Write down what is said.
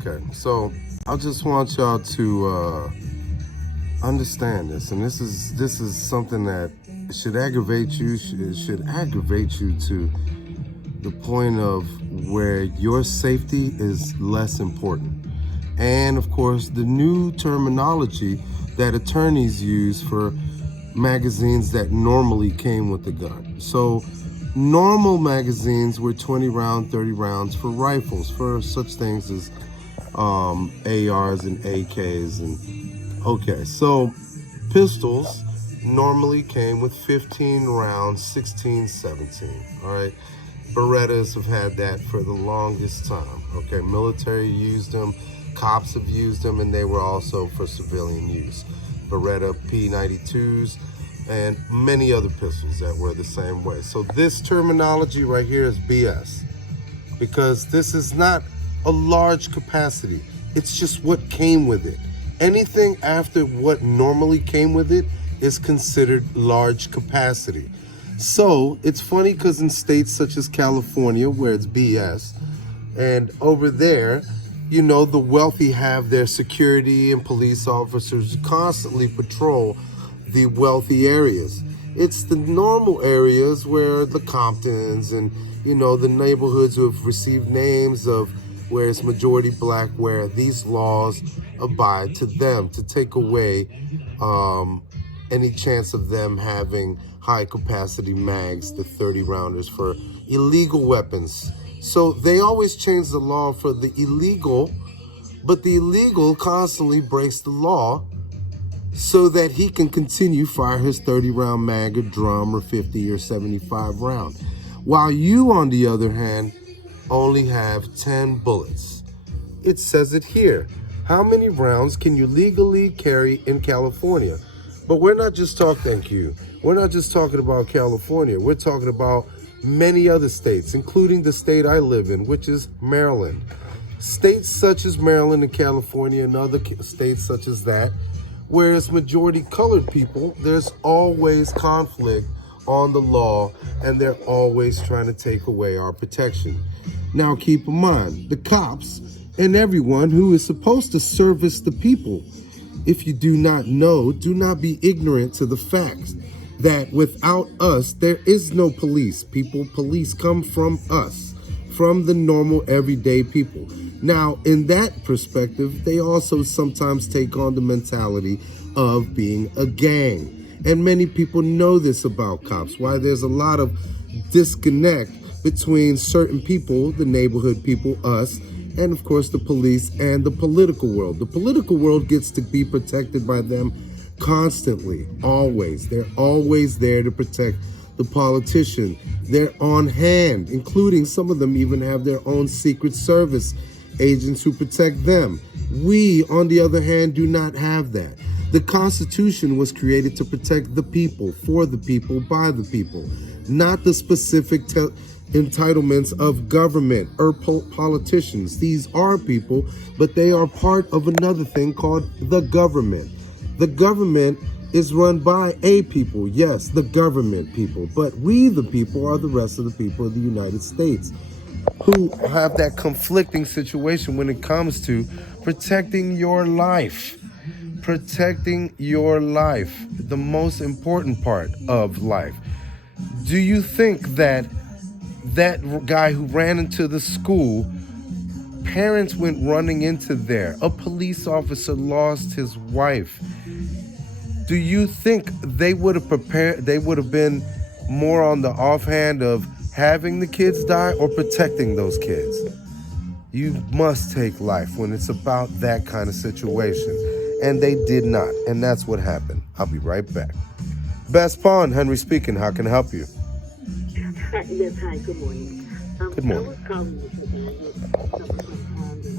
Okay, so I just want y'all to understand this, and this is something that should aggravate you. Should aggravate you to the point of where your safety is less important. And of course, the new terminology that attorneys use for magazines that normally came with the gun. So normal magazines were 20 round, 30 rounds for rifles, for such things as ARs and AKs. And okay, so pistols normally came with 15 rounds, 16, 17, all right? Berettas have had that for the longest time, okay? Military used them, cops have used them, and they were also for civilian use. Beretta P92s, and many other pistols that were the same way. So this terminology right here is BS, because this is not a large capacity. It's just what came with it. Anything after what normally came with it is considered large capacity. So it's funny because in states such as California, where it's BS, and over there, you know, the wealthy have their security and police officers constantly patrol the wealthy areas. It's the normal areas where the Comptons and, you know, the neighborhoods who have received names of where it's majority black, where these laws abide to them to take away any chance of them having high capacity mags, the 30 rounders, for illegal weapons. So they always change the law for the illegal, but the illegal constantly breaks the law so that he can continue fire his 30 round mag or drum or 50 or 75 round. While you, on the other hand, only have 10 bullets. It says it here. How many rounds can you legally carry in California? But we're not just talking, thank you. We're not just talking about California. We're talking about many other states, including the state I live in, which is Maryland. States such as Maryland and California and other states such as that, where it's majority colored people, there's always conflict on the law, and they're always trying to take away our protection. Now keep in mind, the cops and everyone who is supposed to service the people, if you do not know, do not be ignorant to the facts that without us, there is no police. Police come from us, from the normal everyday people. Now, in that perspective, they also sometimes take on the mentality of being a gang. And many people know this about cops, why there's a lot of disconnect between certain people, the neighborhood people, us, and of course the police and the political world. The political world gets to be protected by them constantly, always. They're always there to protect the politician. They're on hand, including some of them even have their own Secret Service agents who protect them. We, on the other hand, do not have that. The Constitution was created to protect the people, for the people, by the people, not the specific entitlements of government or politicians. These are people, but they are part of another thing called the government. The government is run by a people, yes, the government people, but we, the people, are the rest of the people of the United States who have that conflicting situation when it comes to protecting your life. Protecting your life, the most important part of life. Do you think that that guy who ran into the school, parents went running into there, a police officer lost his wife? Do you think they would have prepared, they would have been more on the offhand of having the kids die or protecting those kids? You must take life when it's about that kind of situation. And they did not. And that's what happened. I'll be right back. Best Pawn, Henry speaking. How can I help you? Yes, hi, good morning. Good morning. I was calling you because I had suffered some time